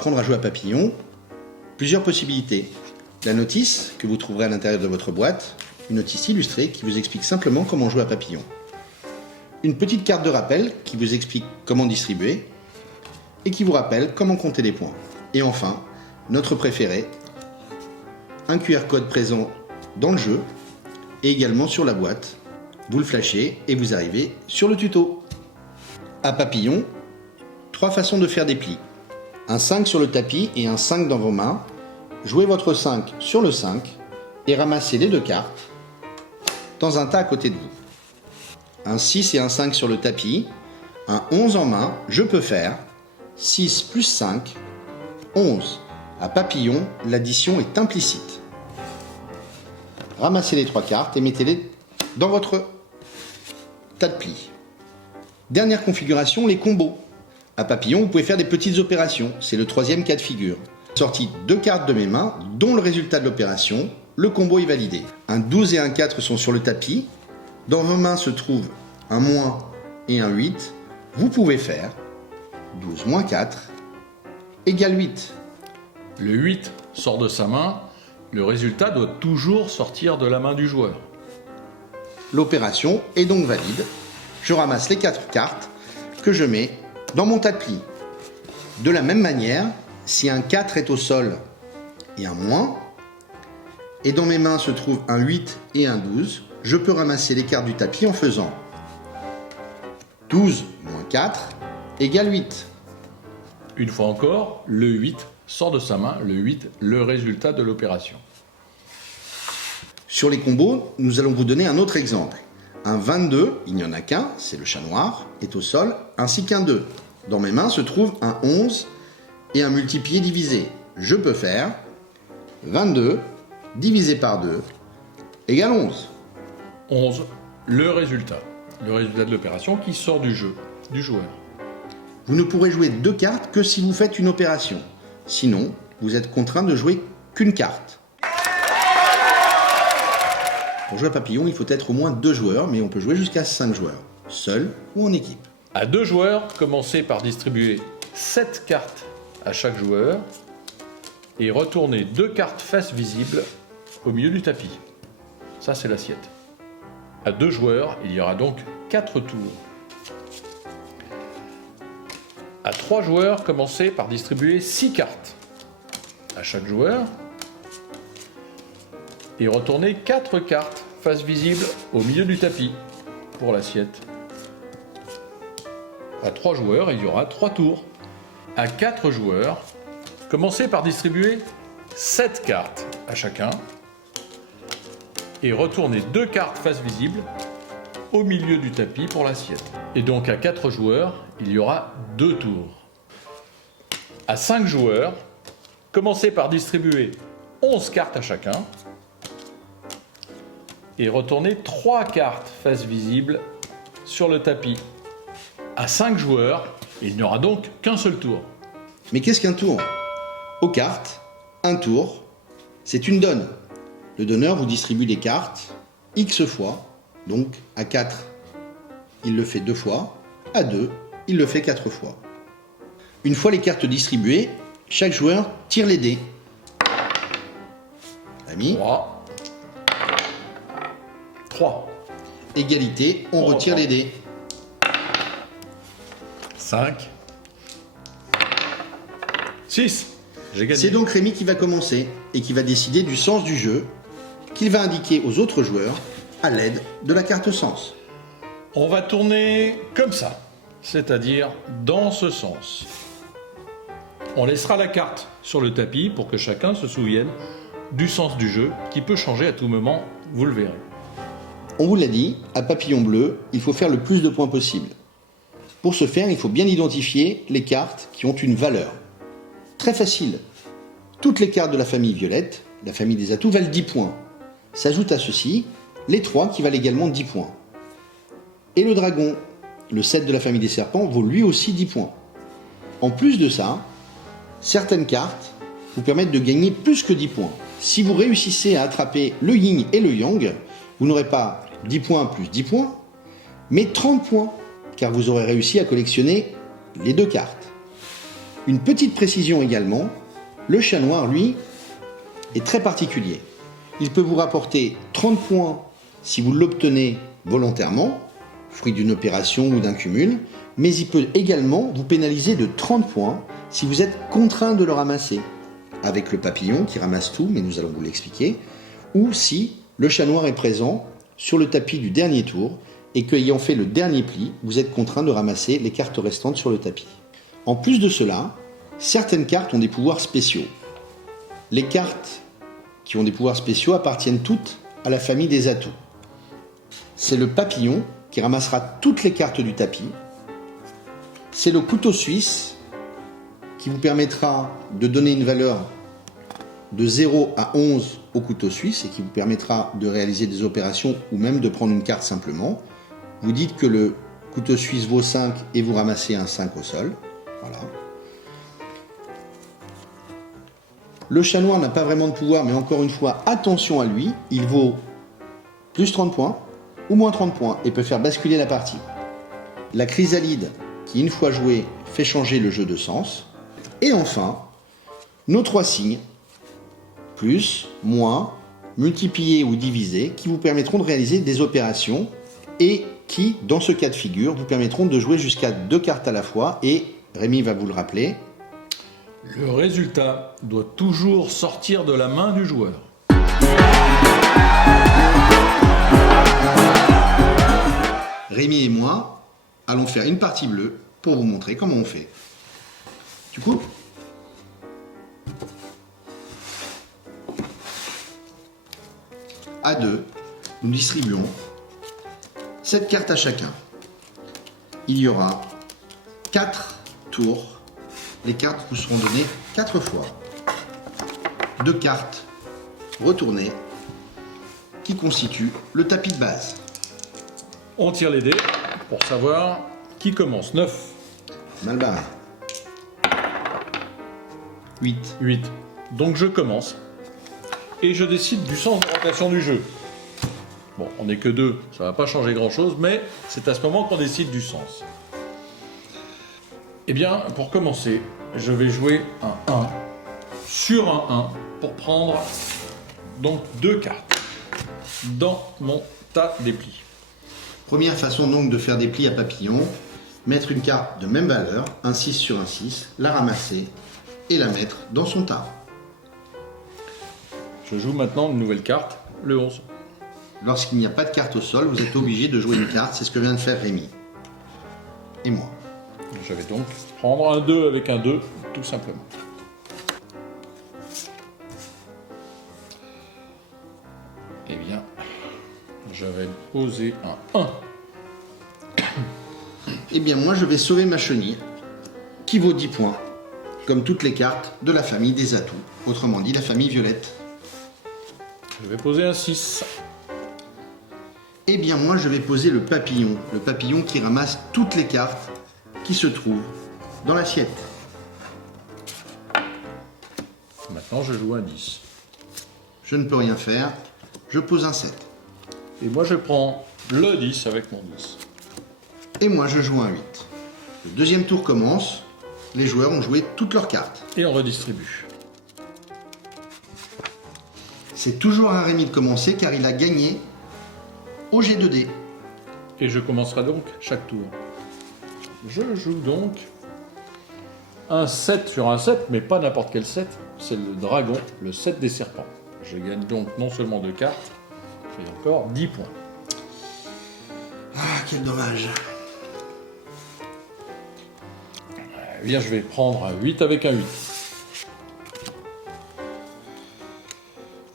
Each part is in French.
apprendre à jouer à papillon, plusieurs possibilités. La notice que vous trouverez à l'intérieur de votre boîte, une notice illustrée qui vous explique simplement comment jouer à papillon. Une petite carte de rappel qui vous explique comment distribuer et qui vous rappelle comment compter les points. Et enfin, notre préféré, un QR code présent dans le jeu et également sur la boîte. Vous le flashez et vous arrivez sur le tuto. À papillon, 3 façons de faire des plis. Un 5 sur le tapis et un 5 dans vos mains. Jouez votre 5 sur le 5 et ramassez les 2 cartes dans un tas à côté de vous. Un 6 et un 5 sur le tapis, un 11 en main, je peux faire 6 plus 5, 11. À papillon, l'addition est implicite. Ramassez les 3 cartes et mettez-les dans votre tas de plis. Dernière configuration, les combos. À papillon, vous pouvez faire des petites opérations, c'est le 3e cas de figure. Sorti 2 cartes de mes mains, dont le résultat de l'opération, le combo est validé. Un 12 et un 4 sont sur le tapis. Dans vos mains se trouvent un moins et un 8. Vous pouvez faire 12 moins 4 égale 8. Le 8 sort de sa main, le résultat doit toujours sortir de la main du joueur. L'opération est donc valide. Je ramasse les 4 cartes que je mets dans mon tas de plis. De la même manière, si un 4 est au sol et un moins, et dans mes mains se trouvent un 8 et un 12, je peux ramasser les cartes du tapis en faisant 12 moins 4 égale 8. Une fois encore, le 8 sort de sa main, le 8, le résultat de l'opération. Sur les combos, nous allons vous donner un autre exemple. Un 22, il n'y en a qu'un, c'est le chat noir, est au sol, ainsi qu'un 2. Dans mes mains se trouve un 11 et un multiplié divisé. Je peux faire 22 divisé par 2 égale 11. 11, le résultat de l'opération qui sort du jeu, du joueur. Vous ne pourrez jouer 2 cartes que si vous faites une opération. Sinon, vous êtes contraint de jouer qu'une carte. Pour jouer à papillon, il faut être au moins 2 joueurs, mais on peut jouer jusqu'à 5 joueurs, seul ou en équipe. À 2 joueurs, commencez par distribuer 7 cartes à chaque joueur et retournez 2 cartes face visibles au milieu du tapis. Ça, c'est l'assiette. À 2 joueurs, il y aura donc 4 tours. À 3 joueurs, commencez par distribuer 6 cartes à chaque joueur et retournez 4 cartes face visible au milieu du tapis pour l'assiette. À 3 joueurs, il y aura 3 tours. À 4 joueurs, commencez par distribuer 7 cartes à chacun et retournez 2 cartes face visible au milieu du tapis pour l'assiette. Et donc à 4 joueurs, il y aura 2 tours. À 5 joueurs, commencez par distribuer 11 cartes à chacun et retournez 3 cartes face visible sur le tapis. À 5 joueurs, il n'y aura donc qu'un seul tour. Mais qu'est-ce qu'un tour? Aux cartes, un tour, c'est une donne. Le donneur vous distribue les cartes X fois, donc à 4, il le fait 2 fois, à 2, il le fait 4 fois. Une fois les cartes distribuées, chaque joueur tire les dés. Ami, 3. égalité, on retire les dés. 5. 6. J'ai gagné. C'est donc Rémi qui va commencer et qui va décider du sens du jeu qu'il va indiquer aux autres joueurs à l'aide de la carte sens. On va tourner comme ça, c'est-à-dire dans ce sens. On laissera la carte sur le tapis pour que chacun se souvienne du sens du jeu qui peut changer à tout moment, vous le verrez. On vous l'a dit, à papillon bleu, il faut faire le plus de points possible. Pour ce faire, il faut bien identifier les cartes qui ont une valeur. Très facile. Toutes les cartes de la famille violette, la famille des atouts, valent 10 points. S'ajoutent à ceci les 3 qui valent également 10 points. Et le dragon, le 7 de la famille des serpents, vaut lui aussi 10 points. En plus de ça, certaines cartes vous permettent de gagner plus que 10 points. Si vous réussissez à attraper le yin et le yang, vous n'aurez pas 10 points plus 10 points, mais 30 points, car vous aurez réussi à collectionner les 2 cartes. Une petite précision également, le chat noir, lui, est très particulier. Il peut vous rapporter 30 points si vous l'obtenez volontairement, fruit d'une opération ou d'un cumul, mais il peut également vous pénaliser de 30 points si vous êtes contraint de le ramasser, avec le papillon qui ramasse tout, mais nous allons vous l'expliquer, ou si le chat noir est présent sur le tapis du dernier tour et qu'ayant fait le dernier pli, vous êtes contraint de ramasser les cartes restantes sur le tapis. En plus de cela, certaines cartes ont des pouvoirs spéciaux. Les cartes qui ont des pouvoirs spéciaux appartiennent toutes à la famille des atouts. C'est le papillon qui ramassera toutes les cartes du tapis. C'est le couteau suisse qui vous permettra de donner une valeur de 0 à 11 au couteau suisse et qui vous permettra de réaliser des opérations ou même de prendre une carte simplement. Vous dites que le couteau suisse vaut 5 et vous ramassez un 5 au sol. Voilà. Le chat noir n'a pas vraiment de pouvoir, mais encore une fois, attention à lui, il vaut plus 30 points ou moins 30 points et peut faire basculer la partie. La chrysalide, qui une fois jouée, fait changer le jeu de sens. Et enfin, nos 3 signes, plus, moins, multiplier ou diviser, qui vous permettront de réaliser des opérations et qui, dans ce cas de figure, vous permettront de jouer jusqu'à 2 cartes à la fois et, Rémi va vous le rappeler, le résultat doit toujours sortir de la main du joueur. Rémi et moi allons faire une partie bleue pour vous montrer comment on fait. Tu coupes ? À deux, nous distribuons 7 cartes à chacun. Il y aura 4 tours. Les cartes vous seront données 4 fois. 2 cartes retournées qui constituent le tapis de base. On tire les dés pour savoir qui commence. 9. Mal barré. 8. 8. Donc je commence. Et je décide du sens de rotation du jeu. Bon, on n'est que 2, ça va pas changer grand-chose, mais c'est à ce moment qu'on décide du sens. Eh bien, pour commencer, je vais jouer un 1 sur un 1 pour prendre donc 2 cartes dans mon tas des plis. Première façon donc de faire des plis à papillon, mettre une carte de même valeur, un 6 sur un 6, la ramasser et la mettre dans son tas. Je joue maintenant une nouvelle carte, le 11. Lorsqu'il n'y a pas de carte au sol, vous êtes obligé de jouer une carte, c'est ce que vient de faire Rémi. Et moi. Je vais donc prendre un 2 avec un 2, tout simplement. Eh bien, je vais poser un 1. Eh bien moi je vais sauver ma chenille, qui vaut 10 points, comme toutes les cartes de la famille des atouts, autrement dit la famille violette. Je vais poser un 6. Eh bien moi je vais poser le papillon qui ramasse toutes les cartes qui se trouvent dans l'assiette. Maintenant, je joue un 10. Je ne peux rien faire, je pose un 7. Et moi, je prends le 10 avec mon 10. Et moi je joue un 8. Le deuxième tour commence, les joueurs ont joué toutes leurs cartes. Et on redistribue. C'est toujours à Rémi de commencer car il a gagné au G2D. Et je commencerai donc chaque tour. Je joue donc un 7 sur un 7, mais pas n'importe quel 7. C'est le dragon, le 7 des serpents. Je gagne donc non seulement 2 cartes, mais encore 10 points. Ah, quel dommage. Eh bien, je vais prendre un 8 avec un 8.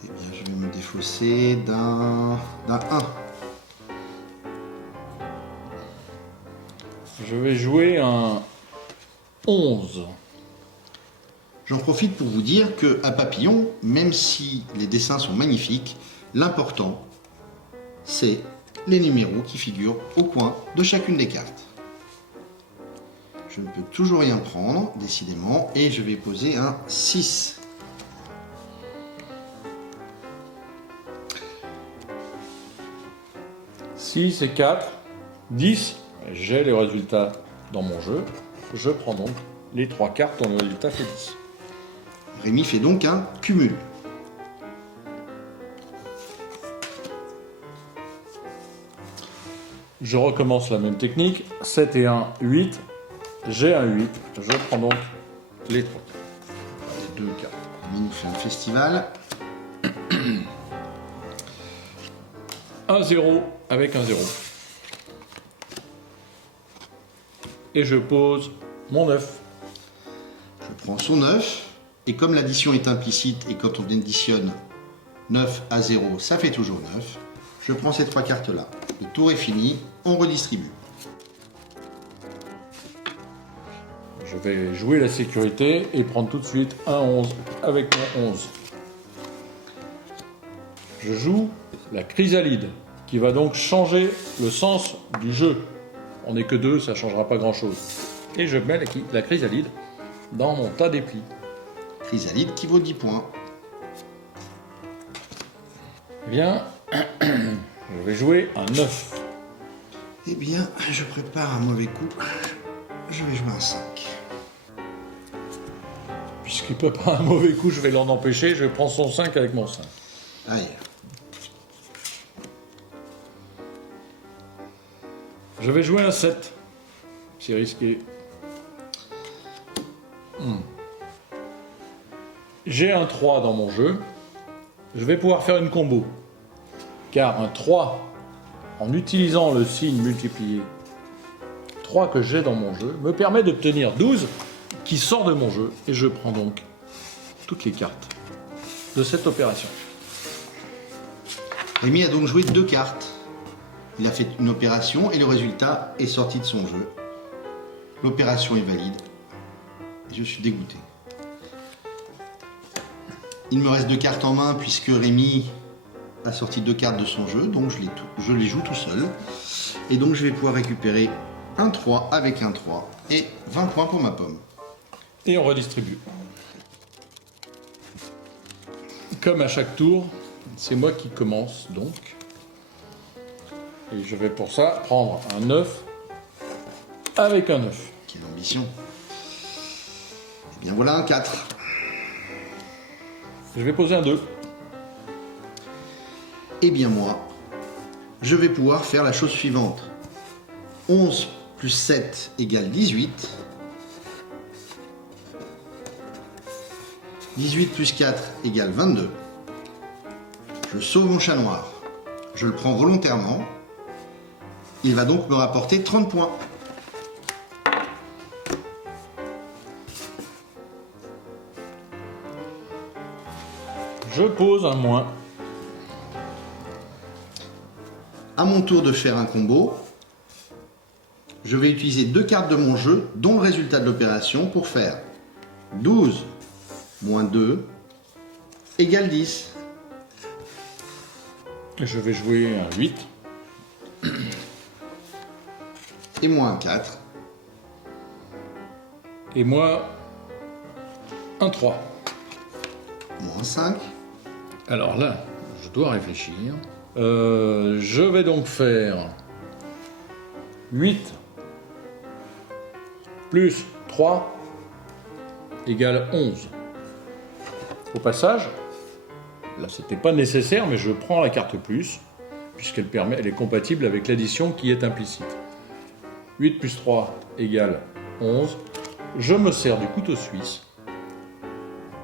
Eh bien, je vais me défausser d'un 1. Je vais jouer un 11. J'en profite pour vous dire que à Papillon, même si les dessins sont magnifiques, l'important, c'est les numéros qui figurent au coin de chacune des cartes. Je ne peux toujours rien prendre, décidément, et je vais poser un 6. « 6 et 4, 10. J'ai les résultats dans mon jeu. Je prends donc les 3 cartes dont le résultat fait 10. Rémi fait donc un cumul. Je recommence la même technique. 7 et 1, 8. J'ai un 8. Je prends donc les 3 cartes. Les 2 cartes. Rémi nous fait un festival. 1, 0 avec un 0. Et je pose mon 9. Je prends son 9. Et comme l'addition est implicite et quand on additionne 9 à 0, ça fait toujours 9. Je prends ces 3 cartes-là. Le tour est fini, on redistribue. Je vais jouer la sécurité et prendre tout de suite un 11 avec mon 11. Je joue la chrysalide, qui va donc changer le sens du jeu. On n'est que 2, ça ne changera pas grand-chose. Et je mets la chrysalide dans mon tas déplis. Chrysalide qui vaut 10 points. Eh bien, je vais jouer un 9. Eh bien, je prépare un mauvais coup. Je vais jouer un 5. Puisqu'il peut pas un mauvais coup, je vais l'en empêcher. Je prends son 5 avec mon 5. Aïe. Je vais jouer un 7. C'est risqué. J'ai un 3 dans mon jeu. Je vais pouvoir faire une combo. Car un 3, en utilisant le signe multiplié, 3 que j'ai dans mon jeu, me permet d'obtenir 12 qui sort de mon jeu. Et je prends donc toutes les cartes de cette opération. Rémi a donc joué 2 cartes. Il a fait une opération et le résultat est sorti de son jeu. L'opération est valide. Je suis dégoûté. Il me reste 2 cartes en main puisque Rémi a sorti 2 cartes de son jeu, donc je les joue tout seul. Et donc je vais pouvoir récupérer un 3 avec un 3 et 20 points pour ma pomme. Et on redistribue. Comme à chaque tour, c'est moi qui commence donc. Et je vais pour ça prendre un 9 avec un 9. Quelle ambition. Eh bien voilà un 4. Je vais poser un 2. Eh bien moi, je vais pouvoir faire la chose suivante. 11 plus 7 égale 18. 18 plus 4 égale 22. Je sauve mon chat noir. Je le prends volontairement. Il va donc me rapporter 30 points. Je pose un moins. À mon tour de faire un combo, je vais utiliser 2 cartes de mon jeu, dont le résultat de l'opération, pour faire 12 moins 2 égale 10. Je vais jouer un 8. Et moins un 4. Et moi, un 3. Moins 5. Alors là, je dois réfléchir. Je vais donc faire 8 plus 3 égale 11. Au passage, là c'était pas nécessaire, mais je prends la carte plus, puisqu'elle elle est compatible avec l'addition qui est implicite. 8 plus 3 égale 11. Je me sers du couteau suisse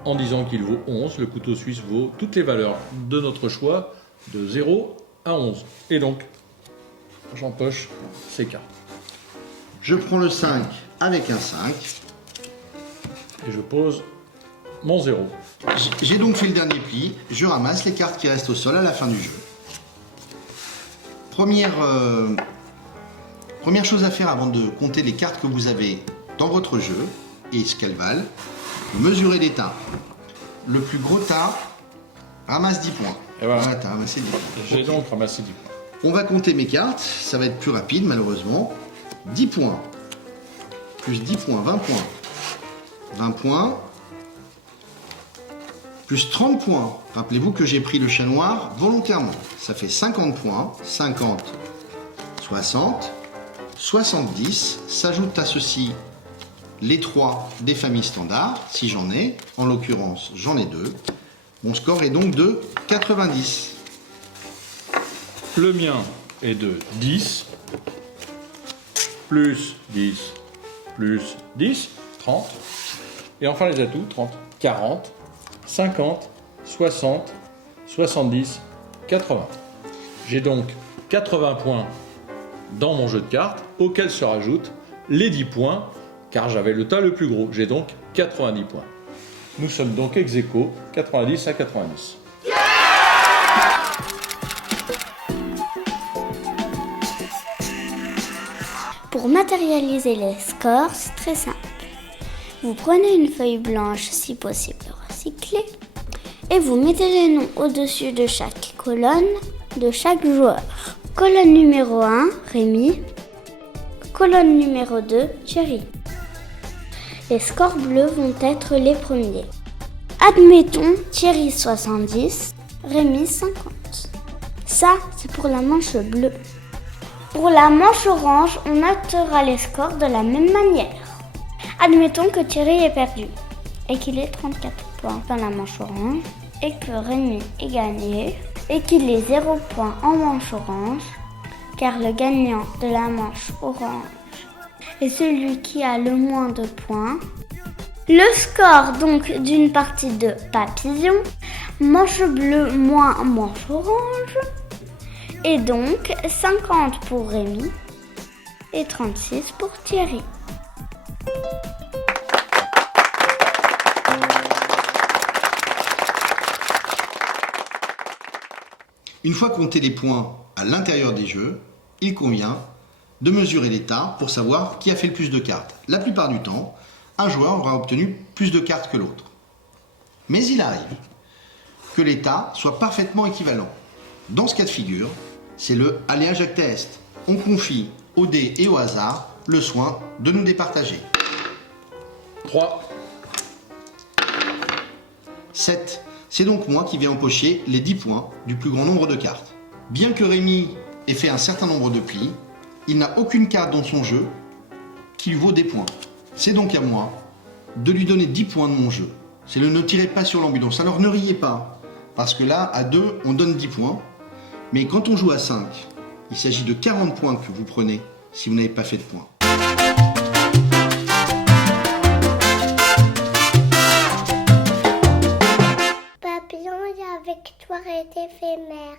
en disant qu'il vaut 11. Le couteau suisse vaut toutes les valeurs de notre choix, de 0 à 11. Et donc, j'empoche ces cartes. Je prends le 5 avec un 5. Et je pose mon 0. J'ai donc fait le dernier pli. Je ramasse les cartes qui restent au sol à la fin du jeu. Première chose à faire avant de compter les cartes que vous avez dans votre jeu et ce qu'elles valent, mesurer les tas. Le plus gros tas ramasse 10 points. Et voilà. T'as ramassé 10 points. J'ai donc ramassé 10 points. On va compter mes cartes, ça va être plus rapide malheureusement. 10 points, plus 10 points, 20 points. 20 points, plus 30 points. Rappelez-vous que j'ai pris le chat noir volontairement. Ça fait 50 points, 50, 60, 70. S'ajoute à ceci les 3 des familles standards, si j'en ai. En l'occurrence, j'en ai 2. Mon score est donc de 90. Le mien est de 10, plus 10, plus 10, 30. Et enfin les atouts, 30, 40, 50, 60, 70, 80. J'ai donc 80 points dans mon jeu de cartes, auxquels se rajoutent les 10 points, car j'avais le tas le plus gros. J'ai donc 90 points. Nous sommes donc ex aequo, 90 à 90. Pour matérialiser les scores, c'est très simple. Vous prenez une feuille blanche, si possible recyclée, et vous mettez les noms au-dessus de chaque colonne de chaque joueur. Colonne numéro 1, Rémi. Colonne numéro 2, Thierry. Les scores bleus vont être les premiers. Admettons Thierry 70, Rémi 50. Ça, c'est pour la manche bleue. Pour la manche orange, on notera les scores de la même manière. Admettons que Thierry est perdu et qu'il ait 34 points dans la manche orange et que Rémi ait gagné et qu'il ait 0 points en manche orange, car le gagnant de la manche orange est celui qui a le moins de points. Le score donc d'une partie de papillon, manche bleue moins manche orange, et donc 50 pour Rémi et 36 pour Thierry. Une fois comptés les points à l'intérieur des jeux, il convient de mesurer l'état pour savoir qui a fait le plus de cartes. La plupart du temps, un joueur aura obtenu plus de cartes que l'autre. Mais il arrive que l'état soit parfaitement équivalent. Dans ce cas de figure, c'est le aléa-Jacques test. On confie au dé et au hasard le soin de nous départager. 3. 7. C'est donc moi qui vais empocher les 10 points du plus grand nombre de cartes. Bien que Rémi ait fait un certain nombre de plis, il n'a aucune carte dans son jeu qui lui vaut des points. C'est donc à moi de lui donner 10 points de mon jeu. C'est le ne tirez pas sur l'ambulance. Alors ne riez pas, parce que là, à 2, on donne 10 points. Mais quand on joue à 5, il s'agit de 40 points que vous prenez si vous n'avez pas fait de points. Papillon, avec toi est éphémère.